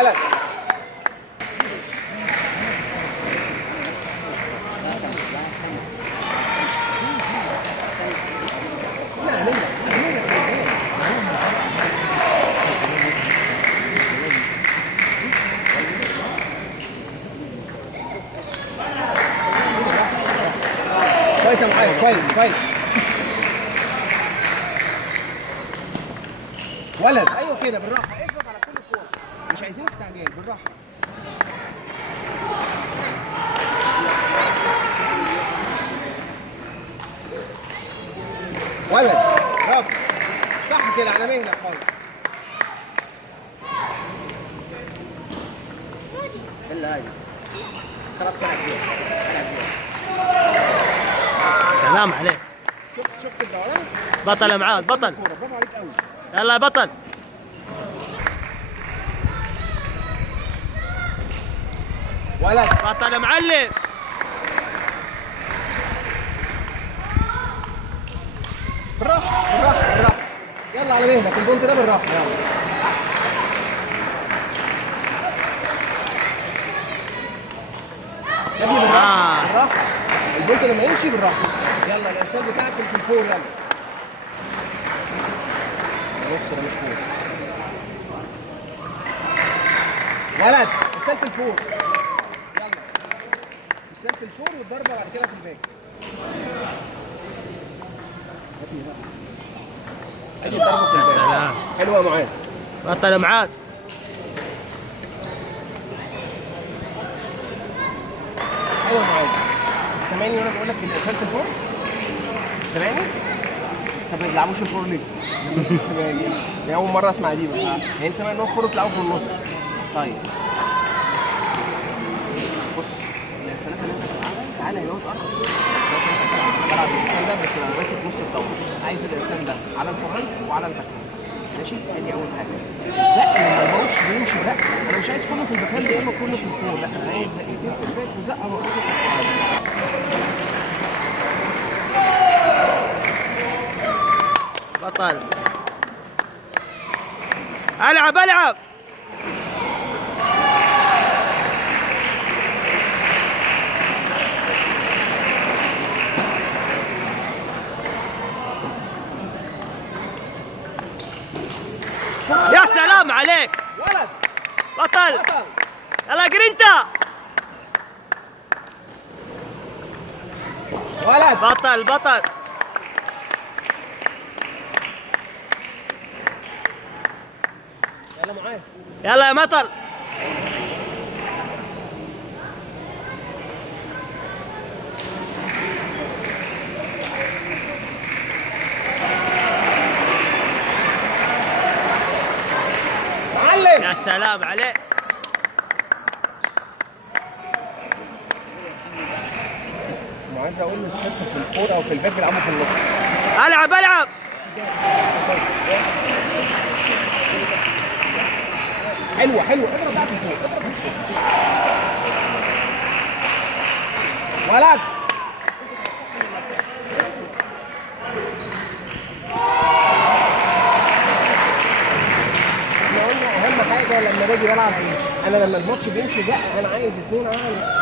ولد. كويس يا معاذ، كويس كويس. ولد. ايوه كده بالراحه، اضغط على كل الكوره، مش عايزين استعجال، بالراحه. ولد. برافو. صح كده، على مهلك خالص. بالله هاي خلاص كلعب فيها، كلعب فيها. سلام عليك. شفت الدوران؟ بطل يا معاذ، بطل. برافو عليك قوي. يلا يا بطل. ولد. بطل يا معلم. بالراحه بالراحه بالراحه. يلا على مهلك، البونت ده بالراحه. يلا. يا ابني بالراحه بالراحه. البونت لما يمشي بالراحه. يلا الارسال بتاعك في الفور. يلا. بص ده مش فور. ولد. ارسال في الفور. يلا. ارسال في الفور والضربه بعد كده في الباك. ادي الضربه في يا الباك. سلام. حلوه يا معاذ. بطل يا معاذ. ايوه يا معاذ. سامعني وانا بقول لك الارسال في الفور؟ سامعني؟ طب ما بيلعبوش الفور ليه؟ سامعني. دي اول مره اسمع دي بس. يعني انت سامع ان هو الفور بتلعبوا في النص. طيب. بص الارسالات اللي انت بتلعبها تعالى يا واد قرب. الارسالات اللي انت بتلعبها بلعب الارسال ده بس ببقى ماسك نص الدورة. عايز الارسال ده على الفورهاند وعلى الباك. ماشي؟ ادي اول حاجه. الزق لما الماتش بيمشي زق، انا مش عايز كله في الباك هاند يا اما كله في الفور، لا انا عايز زقتين في الباك وزقه مركزه في الفورهاند. بطل. العب العب. يا سلام عليك. ولد. بطل. بطل. يلا جرينتا. ولد. بطل بطل. يلا معاذ. يلا يا مطل. معلم. يا سلام عليك. عايز اقول له الست في الفور او في الباك بيلعبوا في النص. العب العب. حلوه حلوه. اضرب بقى في الفور، اضرب في الفور. ولد. احنا قلنا اهم حاجه لما باجي بلعب ايه؟ انا لما الماتش بيمشي زق انا عايز اتنين ولد.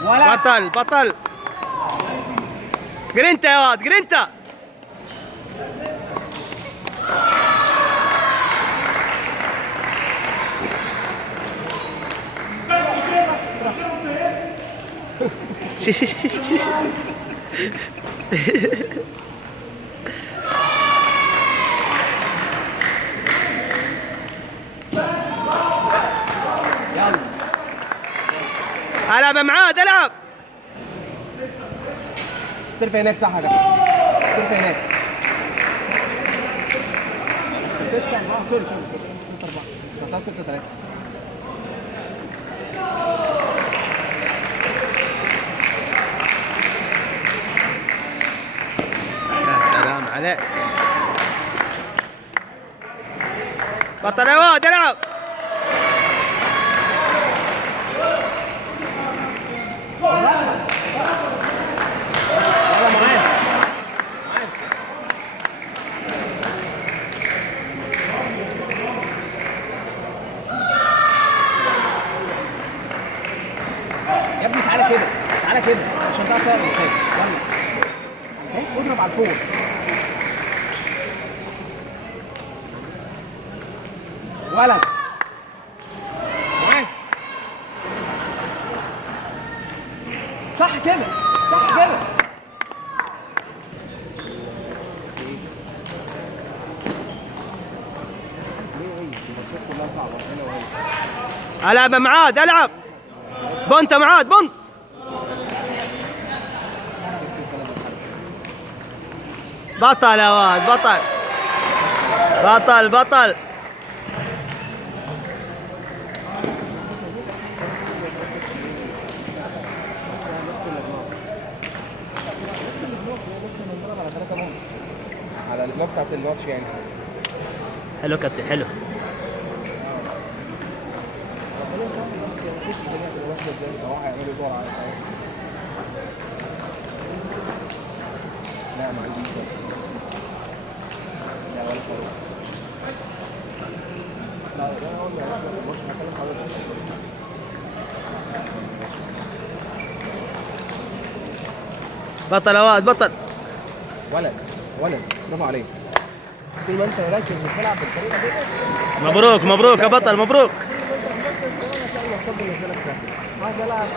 بطل بطل. جرينتا يا واد جرينتا. العب يا معاد العب. سيرف هناك صح يا جماعه. سيرف هناك. بس 6 4 سوري 6 4 6 3. يا سلام عليك. بطل يا واد العب. يلا معاذ. معاذ. يا ابني تعالى كده، تعالى كده عشان تعرف تقرا الاستاذ. ونس اهي، اضرب على الفور. ولد واقف صح كده، صح كده. العب يا معاد العب. بنت يا معاد بنت. بطل يا واد بطل بطل بطل. على اللي بتاعت الماتش يعني. حلو كابتن حلو. ربنا يسهل بس يعني، شوف الدنيا هتبقى ماشيه ازاي. اهو هيعملوا دور على الحياه. لا ما عنديش بس. لا ولا خلاص. لا انا اقول لك بس الماتش هكلم حضرتك. بطل يا واد بطل. ولد ولد برافو عليك. طول ما انت مركز وبتلعب بالطريقه دي مبروك مبروك يا بطل مبروك. هتلاقي الماتشات بالنسبه لك سهله. عايز العب